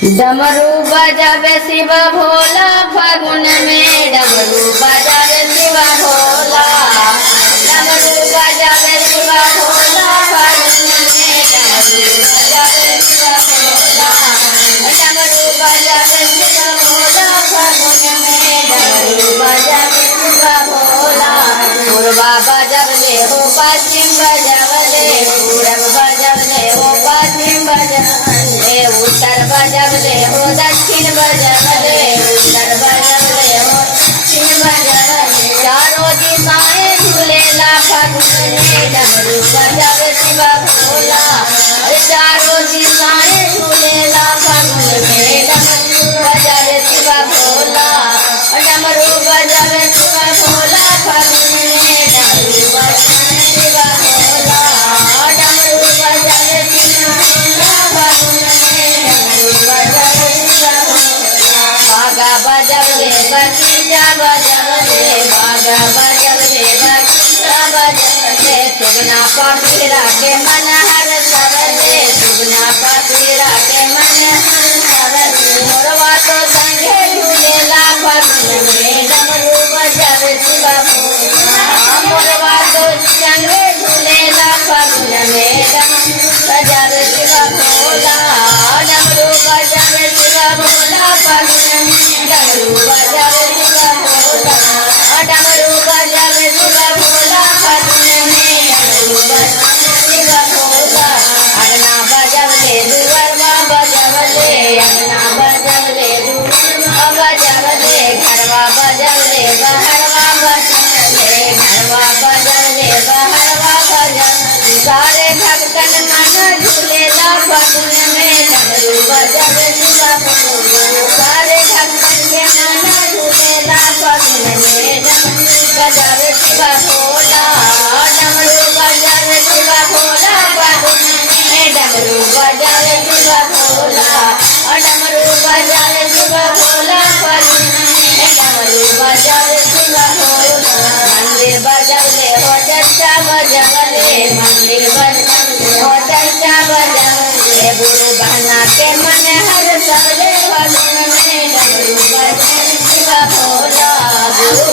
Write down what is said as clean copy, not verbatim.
डमरू बजावे शिव भोला फागुन में डमरू बजावे शिव भोला। डमरू बजावे शिव भोला फागुन में डमरू बजावे शिव भोला। डमरू बजावे शिव भोला फागुन में डमरू बजावे शिव भोला। पूर्वा बजावले हो पश्चिम बजावले, पूरब बजावले हो पश्चिम बजावले, उत्तर बजावले हो दक्षिण बजावले, उत्तर बजावले हो दक्षिण बजावले। चारों दिशाएं झूलेला फागुन में डमरू बजावे शिव भोला। चारों दिशाएं झूलेला फागुन में डमरू बजावे शिव भोला। डमरू बजावे शिव भोला फागुन में डमरू बजावे शिव भोला। डमरू बजावे शिव भोला फागुन में डमरू बजावे शिव भोला। बागा बजावले बगीचा बजावले, बागा बजावले बगीचा बजावले, सुगना पखीरा के मन हर सवले, सुगना पखीरा के मन हर सवले। मोरवा तो संगे झूलेला फागुन में डमरू बजावे शिव भोला। मोरवा तो संगे झूलेला फागुन में डमरू बजावे शिव भोला। डमरू बजावे शिव भोला फागुन में डमरू बजावे शिव भोला। डमरू बजावे शिव भोला फागुन में डमरू बजावे शिव भोला। अगना बजावले दुवरवा बजावले, अगना बजावले दुवरवा बजावले, घरवा बजावले बहरवा बजावले, घरवा बजावले बहरवा बजावले। सारे भक्तन मन झूलेला फागुन में डमरू बजावे शिव भोला। सारे भक्तन के मन झूलेला फागुन में डमरू बजावे शिव भोला। डमरू बजावे शिव भोला फागुन में डमरू बजावे शिव भोला। डमरू बजावे शिव भोला फागुन में डमरू बजावे शिव भोला। मंदिर बजावले हो चर्चा बजावले, मंदिर बजावले हो चर्चा बजावले, गुरु बहना के मन हर सवले फागुन में डमरू बजावे शिव भोला। गुरु